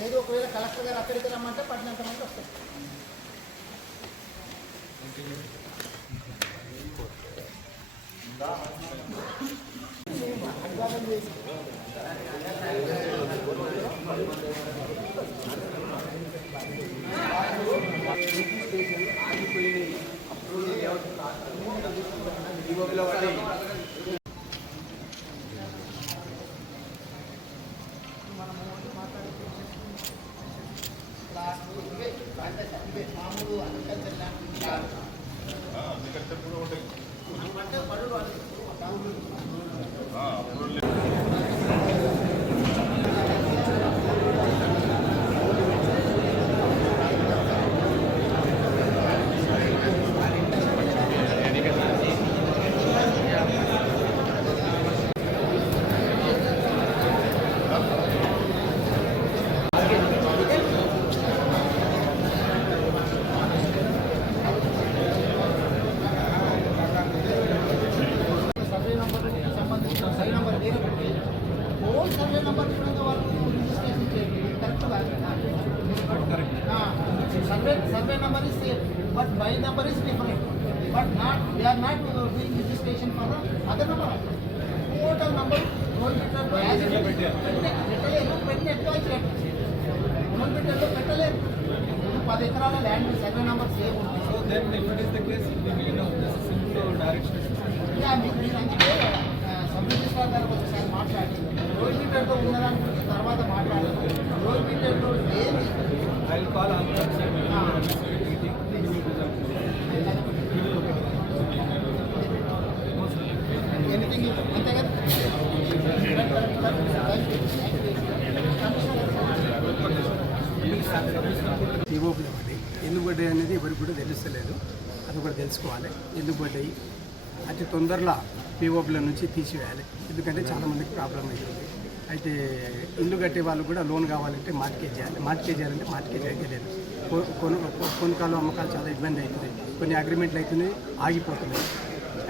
లేదు ఒకవేళ కలెక్టర్ గారు అక్కడికి రమ్మంటే పడినంత మంది వస్తారు. మామూలు agriculture survey number is same, but by number is different. But not they are not doing registration for the other number. Total number roll meter as it is. పెట్టలేదు roll meter లో పెట్టలేదు. 10 ఎకరాల ల్యాండ్ సర్వే నంబర్ సేమ్ ఉంది. So then if it is the case, we will know this is simple direction. Yeah, మీరు అందుకే sub registrar గారు ఒకసారి మాట్లాడి రోల్ మీటర్ తో ఉన్నదాని గురించి తర్వాత మాట్లాడారు. రోల్ మీటర్ లో ఏది I will call Anand sir. Anything you అంతే కదా ఎందుకు పడ్డాయి అనేది ఎవరికి కూడా తెలుస్తలేదు. అది కూడా తెలుసుకోవాలి ఎందుకు పడ్డాయి. అతి తొందరలో పీఓపీల నుంచి తీసివేయాలి. ఎందుకంటే చాలామందికి ప్రాబ్లం అవుతుంది. అయితే ఇల్లు కట్టే వాళ్ళు కూడా లోన్ కావాలంటే మార్కెట్ చేయాలి. మార్కెట్ చేయాలంటే మార్కెట్ అయితే లేదు. కొనుకాలు అమ్మకాలు చాలా ఇబ్బంది అవుతుంది. కొన్ని అగ్రిమెంట్లు అవుతున్నాయి, ఆగిపోతున్నాయి.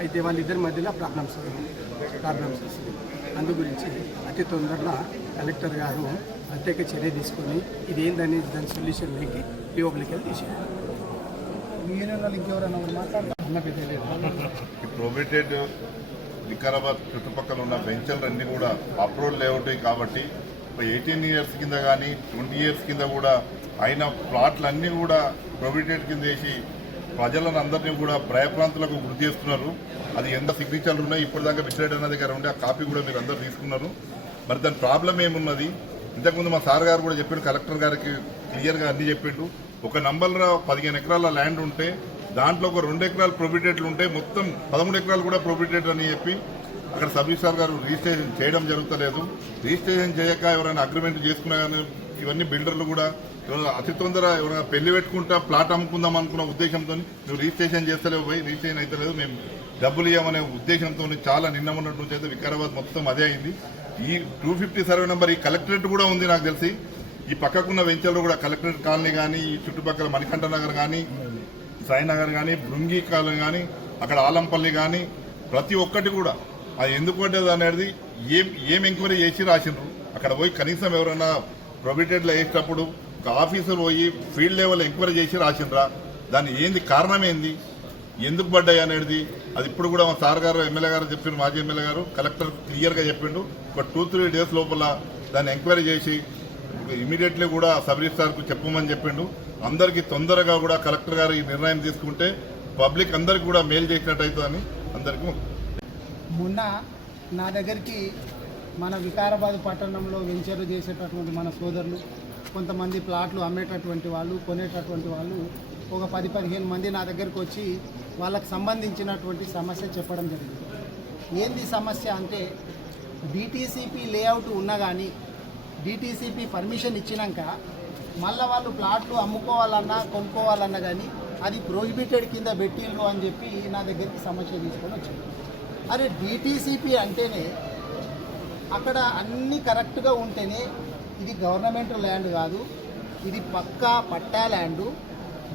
అయితే వాళ్ళిద్దరి మధ్యలో ప్రాబ్లమ్స్ వస్తుంది. అందు గురించి అతి తొందరలో కలెక్టర్ గారు ప్రత్యేక చర్య తీసుకొని ఇదేందని దాని సొల్యూషన్ లేకి పీఓపీలకి వెళ్ళి తీసేయాలి. ఇంకెవరైనా మాట్లాడారు వికారాబాద్ చుట్టుపక్కల ఉన్న వెంచర్లన్నీ కూడా అప్రూవల్ లేఅవుట్ కాబట్టి 18 ఇయర్స్ కింద కానీ 20 ఇయర్స్ కింద కూడా అయిన ప్లాట్లన్నీ కూడా ప్రొబిటెడ్ కింద వేసి ప్రజలను అందరినీ కూడా భయప్రాంతులకు గురి చేస్తున్నారు. అది ఎంత సిగ్నేచర్లు ఉన్నాయి ఇప్పటిదాకా విచారణ అన్న దగ్గర ఉండే ఆ కాపీ కూడా మీరు అందరూ తీసుకున్నారు. మరి దాని ప్రాబ్లం ఏమున్నది? ఇంతకుముందు మా సార్ గారు కూడా చెప్పారు, కలెక్టర్ గారికి క్లియర్గా అన్ని చెప్పిండు. ఒక నంబర్లో 15 ఎకరాల ల్యాండ్ ఉంటే దాంట్లో ఒక 2 ఎకరాలు ప్రొబిటెడ్లు ఉంటే మొత్తం 13 ఎకరాలు కూడా ప్రొబిటెడ్ అని చెప్పి అక్కడ సబ్ రిజిస్ట్రార్ గారు రిజిస్ట్రేషన్ చేయడం జరుగుతలేదు. రిజిస్ట్రేషన్ చేయక ఎవరైనా అగ్రిమెంట్ చేసుకున్నా కానీ ఇవన్నీ బిల్డర్లు కూడా అతి తొందర ఎవరైనా పెళ్లి పెట్టుకుంటా ప్లాట్ అమ్ముకుందాం అనుకున్న ఉద్దేశంతో నువ్వు రిజిస్ట్రేషన్ చేస్తలేవు, పోయి రిజిస్ట్రేషన్ అయితే లేదు, మేము డబ్బులు ఇవ్వమనే ఉద్దేశంతో చాలా నిన్న ఉన్నట్టు నుంచి అయితే వికారాబాద్ మొత్తం అదే అయింది. ఈ 250 సర్వే నెంబర్ ఈ కలెక్టరేట్ కూడా ఉంది నాకు తెలిసి. ఈ పక్కకున్న వెంచర్లు కూడా కలెక్టరేట్ కాలనీ కానీ ఈ చుట్టుపక్కల మణికంఠ నగర్ కానీ సాయినగర్ కానీ బృంగి కాలనీ కానీ అక్కడ ఆలంపల్లి కానీ ప్రతి ఒక్కటి కూడా అది ఎందుకు పడ్డది అనేది ఏం ఎంక్వైరీ చేసి రాసిండ్రు. అక్కడ పోయి కనీసం ఎవరైనా ప్రొబిటెడ్లో వేసేటప్పుడు ఒక ఆఫీసర్ పోయి ఫీల్డ్ లెవెల్ ఎంక్వైరీ చేసి రాసిండ్రా? దాన్ని ఏంది కారణం ఏంది, ఎందుకు పడ్డాయి అనేది అది ఇప్పుడు కూడా మా సార్ గారు ఎమ్మెల్యే గారు చెప్పిండు, మాజీ ఎమ్మెల్యే గారు కలెక్టర్ క్లియర్గా చెప్పిండు. ఒక 2-3 డేస్ లోపల దాన్ని ఎంక్వైరీ చేసి ఇమీడియట్లీ కూడా సబ్ రిజిస్ట్రార్కు చెప్పమని చెప్పిండు. అందరికీ తొందరగా కూడా కలెక్టర్ గారు ఈ నిర్ణయం తీసుకుంటే పబ్లిక్ అందరికీ కూడా మేలు చేసినట్టు అవుతుందని అందరికీ. మొన్న నా దగ్గరికి మన వికారాబాద్ పట్టణంలో వెంచర్ చేసేటటువంటి మన సోదరులు, కొంతమంది ప్లాట్లు అమ్మేటటువంటి వాళ్ళు, కొనేటటువంటి వాళ్ళు ఒక 10-15 మంది నా దగ్గరికి వచ్చి వాళ్ళకి సంబంధించినటువంటి సమస్య చెప్పడం జరిగింది. ఏంది సమస్య అంటే డిటీసీపీ లేఅవుట్ ఉన్నా కానీ డిటీసీపీ పర్మిషన్ ఇచ్చినాక మళ్ళీ వాళ్ళు ప్లాట్లు అమ్ముకోవాలన్నా కొనుక్కోవాలన్నా కానీ అది ప్రొహిబిటెడ్ కింద పెట్టిండ్రు అని చెప్పి నా దగ్గరికి సమస్య తీసుకొని వచ్చింది. అరే డిటీసీపీ అంటేనే అక్కడ అన్నీ కరెక్ట్గా ఉంటేనే ఇది గవర్నమెంట్ ల్యాండ్ కాదు, ఇది పక్కా పట్టా ల్యాండు,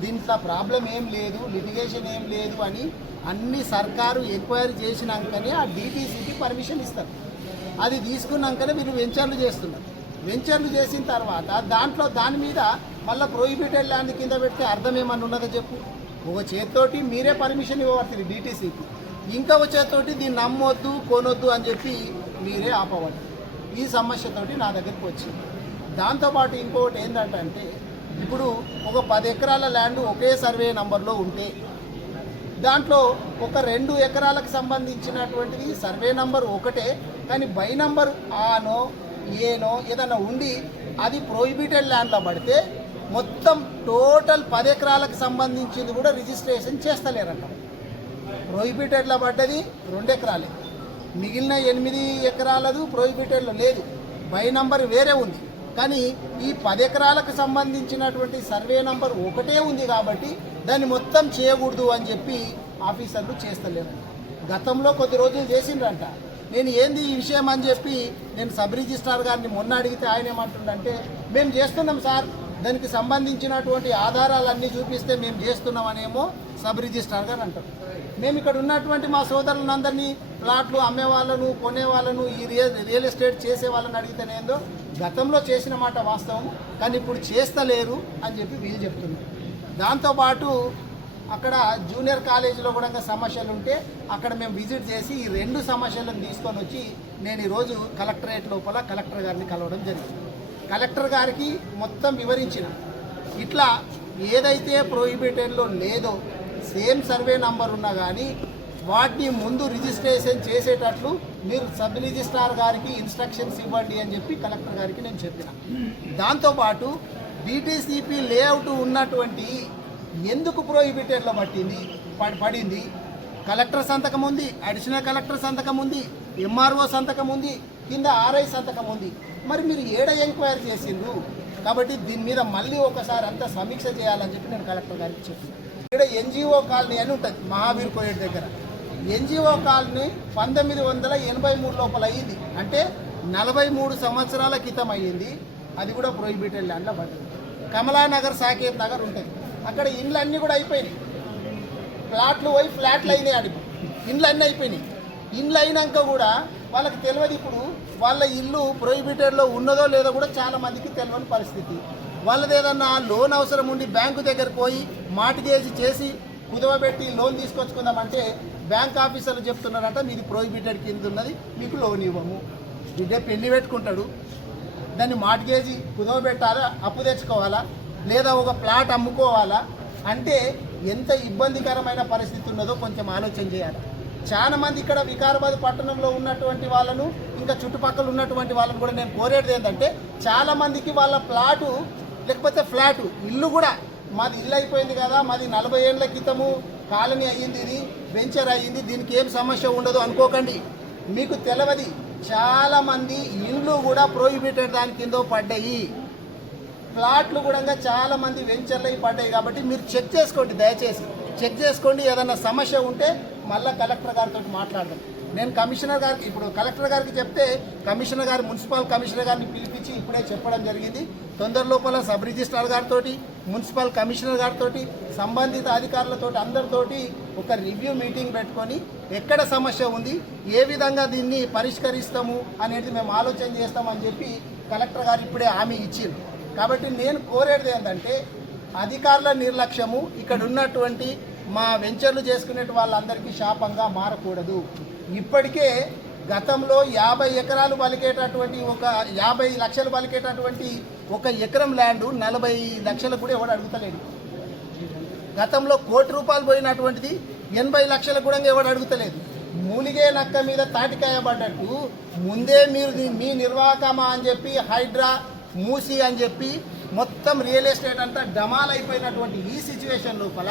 దీంట్లో ప్రాబ్లం ఏం లేదు, లిటిగేషన్ ఏం లేదు అని అన్ని సర్కారు ఎంక్వైరీ చేసినాకనే ఆ డీటీసీకి పర్మిషన్ ఇస్తారు. అది తీసుకున్నాకనే వీళ్ళు వెంచర్లు చేస్తున్నారు. వెంచర్లు చేసిన తర్వాత దాని మీద మళ్ళీ ప్రొహిబిటెడ్ ల్యాండ్ కింద పెడితే అర్థం ఏమన్నా ఉన్నదో చెప్పు. ఒక చేతితోటి మీరే పర్మిషన్ ఇవ్వబడుతుంది డీటీసీకి, ఇంకా ఒక చేతితోటి దీన్ని నమ్మొద్దు కొనొద్దు అని చెప్పి మీరే ఆపవద్దు. ఈ సమస్యతోటి నా దగ్గరికి వచ్చింది. దాంతోపాటు ఇంకొకటి ఏంటంటే ఇప్పుడు ఒక 10 ఎకరాల ల్యాండ్ ఒకే సర్వే నంబర్లో ఉంటే దాంట్లో ఒక 2 ఎకరాలకు సంబంధించినటువంటిది సర్వే నంబర్ ఒకటే, కానీ బై నంబర్ ఆనో ఏనో ఏదైనా ఉండి అది ప్రొహిబిటెడ్ ల్యాండ్లో పడితే మొత్తం టోటల్ 10 ఎకరాలకు సంబంధించింది కూడా రిజిస్ట్రేషన్ చేస్తలేరంట. ప్రొహిబిటెడ్లో పడ్డది 2 ఎకరాలే, మిగిలిన 8 ఎకరాలదు ప్రొహిబిటెడ్లో లేదు, బై నంబర్ వేరే ఉంది. కానీ ఈ 10 ఎకరాలకు సంబంధించినటువంటి సర్వే నంబర్ ఒకటే ఉంది కాబట్టి దాన్ని మొత్తం చేయకూడదు అని చెప్పి ఆఫీసర్లు చేస్తలేరంట. గతంలో కొద్ది రోజులు చేసిండ్రంట. నేను ఏంది ఈ విషయం అని చెప్పి నేను సబ్ రిజిస్ట్రార్ గారిని మొన్న అడిగితే ఆయన ఏమంటుండంటే మేము చేస్తున్నాం సార్, దానికి సంబంధించినటువంటి ఆధారాలన్నీ చూపిస్తే మేము చేస్తున్నామనేమో సబ్ రిజిస్ట్రార్ గారు అంటారు. మేము ఇక్కడ ఉన్నటువంటి మా సోదరులందరినీ ప్లాట్లు అమ్మే వాళ్ళను కొనే వాళ్ళను ఈ రియల్ ఎస్టేట్ చేసే వాళ్ళని అడిగితేనేందో గతంలో చేసిన మాట వాస్తవం, కానీ ఇప్పుడు చేస్తలేరు అని చెప్పి వీళ్ళు చెప్తున్నారు. దాంతోపాటు అక్కడ జూనియర్ కాలేజీలో కూడా సమస్యలు ఉంటే అక్కడ మేము విజిట్ చేసి ఈ 2 సమస్యలను తీసుకొని వచ్చి నేను ఈరోజు కలెక్టరేట్ లోపల కలెక్టర్ గారిని కలవడం జరిగింది. కలెక్టర్ గారికి మొత్తం వివరించిన ఇట్లా ఏదైతే ప్రొహిబిటెడ్లో లేదో సేమ్ సర్వే నంబర్ ఉన్నా కానీ వాటిని ముందు రిజిస్ట్రేషన్ చేసేటట్లు మీరు సబ్ రిజిస్ట్రార్ గారికి ఇన్స్ట్రక్షన్స్ ఇవ్వండి అని చెప్పి కలెక్టర్ గారికి నేను చెప్పిన. దాంతోపాటు డిటిసిపి లేఅవుట్ ఉన్నటువంటి ఎందుకు ప్రొహిబిటెడ్లో పడింది, కలెక్టర్ సంతకం ఉంది, అడిషనల్ కలెక్టర్ సంతకం ఉంది, ఎంఆర్ఓ సంతకం ఉంది, కింద ఆర్ఐ సంతకం ఉంది. మరి మీరు ఏడ ఎంక్వైరీ చేసిండ్రు? కాబట్టి దీని మీద మళ్ళీ ఒకసారి అంతా సమీక్ష చేయాలని చెప్పి నేను కలెక్టర్ గారికి చెప్పాను. ఇక్కడ ఎన్జిఓ కాలనీ అని ఉంటుంది మహావీర్ కోయేట్ దగ్గర. ఎన్జిఓ కాలనీ 1983 లోపల అయ్యింది, అంటే 43 సంవత్సరాల క్రితం అయ్యింది. అది కూడా ప్రొహిబిటెడ్ ల్యాండ్లో పడ్డది. కమలానగర్ సాకేత్ నగర్ ఉంటుంది, అక్కడ ఇండ్లు అన్నీ కూడా అయిపోయినాయి. ప్లాట్లు పోయి ఫ్లాట్లు అయినాయి, అడిగి ఇండ్లు అన్నీ అయిపోయినాయి. ఇండ్లు అయినాక కూడా వాళ్ళకి తెలియదు ఇప్పుడు వాళ్ళ ఇల్లు ప్రొహిబిటెడ్లో ఉన్నదో లేదో కూడా చాలామందికి తెలియని పరిస్థితి. వాళ్ళది ఏదన్నా లోన్ అవసరం ఉండి బ్యాంకు దగ్గరకు పోయి మార్టిగేజ్ చేసి కుదవబెట్టి లోన్ తీసుకొచ్చుకుందామంటే బ్యాంక్ ఆఫీసర్లు చెప్తున్నారంట మీది ప్రొహిబిటెడ్ కింద ఉన్నది, మీకు లోన్ ఇవ్వము. బిడ్డ పెళ్లి పెట్టుకుంటాడు, దాన్ని మార్టిగేజ్ కుదవబెట్టాలా, అప్పు తెచ్చుకోవాలా, లేదా ఒక ప్లాట్ అమ్ముకోవాలా అంటే ఎంత ఇబ్బందికరమైన పరిస్థితి ఉన్నదో కొంచెం ఆలోచన చేయాలి. చాలా మంది ఇక్కడ వికారాబాద్ పట్టణంలో ఉన్నటువంటి వాళ్ళను ఇంకా చుట్టుపక్కల ఉన్నటువంటి వాళ్ళని కూడా నేను కోరేది ఏంటంటే చాలా మందికి వాళ్ళ ప్లాటు లేకపోతే ఫ్లాటు ఇల్లు కూడా మాది ఇల్లు అయిపోయింది కదా, మాది 40 ఏళ్ల క్రితము కాలనీ అయ్యింది, ఇది వెంచర్ అయ్యింది, దీనికి ఏం సమస్య ఉండదు అనుకోకండి. మీకు తెలియదు చాలామంది ఇండ్లు కూడా ప్రొహిబిటెడ్ దాని కింద పడ్డాయి, ప్లాట్లు కూడా చాలామంది వెంచర్లు అయి పడ్డాయి. కాబట్టి మీరు చెక్ చేసుకోండి, దయచేసి చెక్ చేసుకోండి. ఏదైనా సమస్య ఉంటే మళ్ళీ కలెక్టర్ గారితో మాట్లాడదాం. నేను కమిషనర్ గారికి ఇప్పుడు కలెక్టర్ గారికి చెప్తే కమిషనర్ గారు మున్సిపల్ కమిషనర్ గారిని పిలిపించి ఇప్పుడే చెప్పడం జరిగింది. తొందర లోపల సబ్ రిజిస్ట్రార్ గారితో మున్సిపల్ కమిషనర్ గారితో సంబంధిత అధికారులతో అందరితోటి ఒక రివ్యూ మీటింగ్ పెట్టుకొని ఎక్కడ సమస్య ఉంది, ఏ విధంగా దీన్ని పరిష్కరిస్తాము అనేది మేము ఆలోచన చేస్తామని చెప్పి కలెక్టర్ గారు ఇప్పుడే హామీ ఇచ్చింది. కాబట్టి నేను కోరేది ఏంటంటే అధికారుల నిర్లక్ష్యము ఇక్కడ ఉన్నటువంటి మా వెంచర్లు చేసుకునే వాళ్ళందరికీ శాపంగా మారకూడదు. ఇప్పటికే గతంలో 50 ఎకరాలు పలికేటటువంటి 50 లక్షలు పలికేటటువంటి ఒక ఎకరం ల్యాండ్ 40 లక్షలు కూడా ఎవడు అడుగుతలేడు. గతంలో ₹1 కోటి పోయినటువంటిది 80 లక్షలకు కూడా ఎవడు అడుగుతలేదు. మూలిగే నక్క మీద తాటికాయ పడ్డట్టు ముందే మీరు మీ నిర్వాహకమా అని చెప్పి హైడ్రా మూసి అని చెప్పి మొత్తం రియల్ ఎస్టేట్ అంతా డమాల్ అయిపోయినటువంటి ఈ సిచ్యువేషన్ లోపల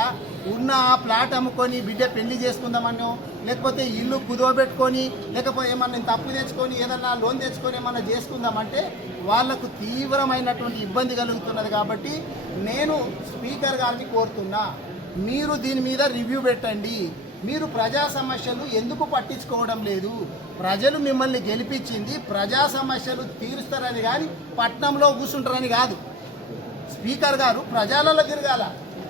ఉన్న ప్లాట్ అమ్ముకొని బిడ్డ పెళ్లి చేసుకుందామనో లేకపోతే ఇల్లు కుదవబెట్టుకొని లేకపోతే ఏమన్నా తప్పు తెచ్చుకొని ఏదన్నా లోన్ తెచ్చుకొని ఏమన్నా చేసుకుందామంటే వాళ్లకు తీవ్రమైనటువంటి ఇబ్బంది కలుగుతున్నది. కాబట్టి నేను స్పీకర్ గారిని కోరుతున్నా, మీరు దీని మీద రివ్యూ పెట్టండి. మీరు ప్రజా సమస్యలు ఎందుకు పట్టించుకోవడం లేదు? ప్రజలు మిమ్మల్ని గెలిపించింది ప్రజా సమస్యలు తీరుస్తారని కానీ పట్నంలో కూర్చుంటారని కాదు. స్పీకర్ గారు ప్రజలలో తిరగాల,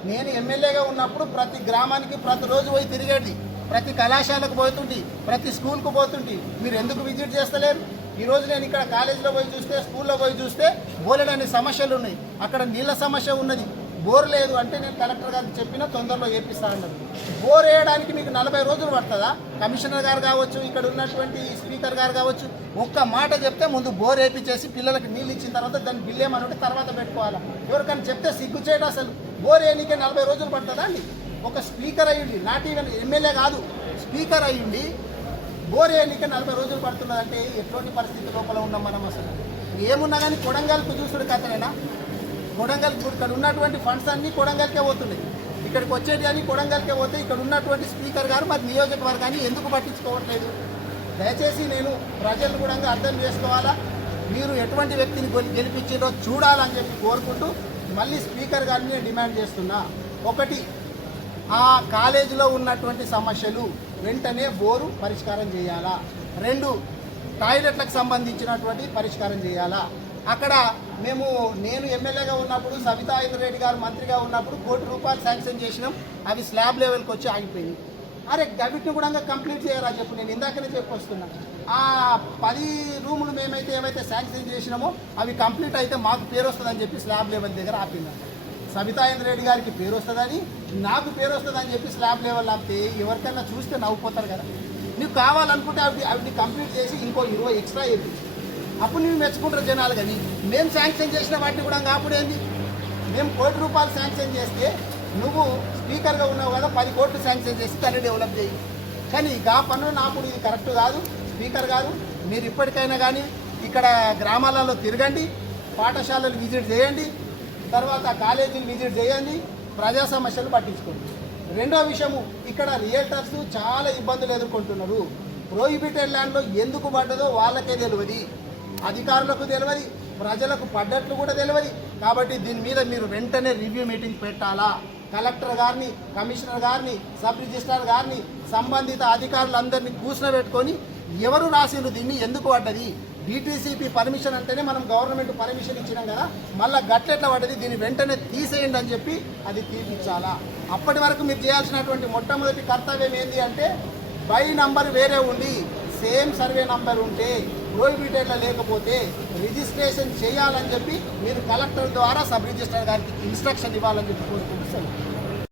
నేను ఎమ్మెల్యేగా ఉన్నప్పుడు ప్రతి గ్రామానికి ప్రతిరోజు పోయి తిరిగేది, ప్రతి కళాశాలకు పోతుంటే, ప్రతి స్కూల్కు పోతుంటే. మీరు ఎందుకు విజిట్ చేస్తలేరు? ఈరోజు నేను ఇక్కడ కాలేజీలో పోయి చూస్తే, స్కూల్లో పోయి చూస్తే బోలెడని సమస్యలు ఉన్నాయి. అక్కడ నీళ్ళ సమస్య ఉన్నది, బోర్ లేదు అంటే నేను కలెక్టర్ గారికి చెప్పిన తొందరలో వేపిస్తా అన్నారు. బోర్ వేయడానికి మీకు 40 రోజులు పడుతుందా? కమిషనర్ గారు కావచ్చు, ఇక్కడ ఉన్నటువంటి స్పీకర్ గారు కావచ్చు, ఒక్క మాట చెప్తే ముందు బోర్ వేపించేసి పిల్లలకి నీళ్ళు ఇచ్చిన తర్వాత దాన్ని బిల్ ఏమనుంటే తర్వాత పెట్టుకోవాలా? ఎవరికైనా చెప్తే సిగ్గు చేయడం. అసలు బోర్ వేయడానికే 40 రోజులు పడుతుందా అండి? ఒక స్పీకర్ అయ్యింది, నాట్ ఈవెన్ ఎమ్మెల్యే కాదు, స్పీకర్ అయ్యింది బోర్ వేయడానికే 40 రోజులు పడుతున్నదంటే ఎటువంటి పరిస్థితి లోపల ఉన్నాం మనం? అసలు ఏమున్నా కానీ కొడంగల్కు చూసుడు కథనేనా? కొడంగల్ ఇక్కడ ఉన్నటువంటి ఫండ్స్ అన్నీ కొడంగల్కే పోతున్నాయి, ఇక్కడికి వచ్చేటి అని కొడంగల్కే పోతే ఇక్కడ ఉన్నటువంటి స్పీకర్ గారు మరి నియోజకవర్గాన్ని ఎందుకు పట్టించుకోవట్లేదు? దయచేసి నేను ప్రజలు కూడా అర్థం చేసుకోవాలా, మీరు ఎటువంటి వ్యక్తిని గెలిపించారో చూడాలని చెప్పి కోరుకుంటూ మళ్ళీ స్పీకర్ గారిని డిమాండ్ చేస్తున్నా. ఒకటి, ఆ కాలేజీలో ఉన్నటువంటి సమస్యలు వెంటనే బోరు పరిష్కారం చేయాలా. 2, టాయిలెట్లకు సంబంధించినటువంటి పరిష్కారం చేయాలా. అక్కడ నేను ఎమ్మెల్యేగా ఉన్నప్పుడు, సబితా ఇంద్రారెడ్డి గారు మంత్రిగా ఉన్నప్పుడు ₹1 కోటి శాంక్షన్ చేసినాం, అవి స్లాబ్ లెవెల్కి వచ్చి ఆగిపోయినాయి. అరే గవిటిని కూడా కంప్లీట్ చేయరా చెప్పు. నేను ఇందాకనే చెప్పొస్తున్నా, ఆ 10 రూములు మేమైతే ఏమైతే శాంక్షన్ చేసినామో అవి కంప్లీట్ అయితే మాకు పేరు వస్తుందని చెప్పి స్లాబ్ లెవెల్ దగ్గర ఆపిందంట. సబితా ఇంద్రారెడ్డి గారికి పేరు వస్తుందని, నాకు పేరు వస్తుందని చెప్పి స్లాబ్ లెవెల్ ఆపితే ఎవరికైనా చూస్తే నవ్వుపోతారు కదా. నీకు కావాలనుకుంటే అవి కంప్లీట్ చేసి ఇంకో 20 ఎక్స్ట్రా వేయించు, అప్పుడు నువ్వు మెచ్చుకుంటారు జనాలు. కానీ మేము శాంక్షన్ చేసిన వాటిని కూడా అప్పుడేంది? మేము ₹1 కోటి శాంక్షన్ చేస్తే నువ్వు స్పీకర్గా ఉన్నావు కదా, 10 కోట్లు శాంక్షన్ చేసి దాన్ని డెవలప్ చేయి. కానీ ఆ పనులు నాప్పుడు ఇది కరెక్ట్ కాదు. స్పీకర్ గారు, మీరు ఇప్పటికైనా కానీ ఇక్కడ గ్రామాలలో తిరగండి, పాఠశాలలు విజిట్ చేయండి, తర్వాత కాలేజీలు విజిట్ చేయండి, ప్రజా సమస్యలు పట్టించుకోండి. రెండో విషయము, ఇక్కడ రియల్టర్స్ చాలా ఇబ్బందులు ఎదుర్కొంటున్నారు. ప్రోహిబిటెడ్ ల్యాండ్లో ఎందుకు పడ్డదో వాళ్ళకే తెలియదు, అధికారులకు తెలియదు, ప్రజలకు పడ్డట్లు కూడా తెలియదు. కాబట్టి దీని మీద మీరు వెంటనే రివ్యూ మీటింగ్ పెట్టాలా. కలెక్టర్ గారిని, కమిషనర్ గారిని, సబ్ రిజిస్ట్రార్ గారిని, సంబంధిత అధికారులందరినీ కూర్చోబెట్టుకొని ఎవరు రాసిండ్రు, దీన్ని ఎందుకు పడ్డది, డిటీసీపీ పర్మిషన్ అంటేనే మనం గవర్నమెంట్ పర్మిషన్ ఇచ్చినాం కదా, మళ్ళీ గట్లెట్లా పడ్డది, దీన్ని వెంటనే తీసేయండి అని చెప్పి అది తీర్పించాలా. అప్పటి వరకు మీరు చేయాల్సినటువంటి మొట్టమొదటి కర్తవ్యం ఏంటి అంటే, బై నంబర్ వేరే ఉండి సేమ్ సర్వే నంబర్ ఉంటే, ప్రోహిబిటెడ్లో లేకపోతే రిజిస్ట్రేషన్ చేయాలని చెప్పి మీరు కలెక్టర్ ద్వారా సబ్ రిజిస్ట్రార్ గారికి ఇన్స్ట్రక్షన్ ఇవ్వాలని చెప్పి కోరుకుంటున్నాను.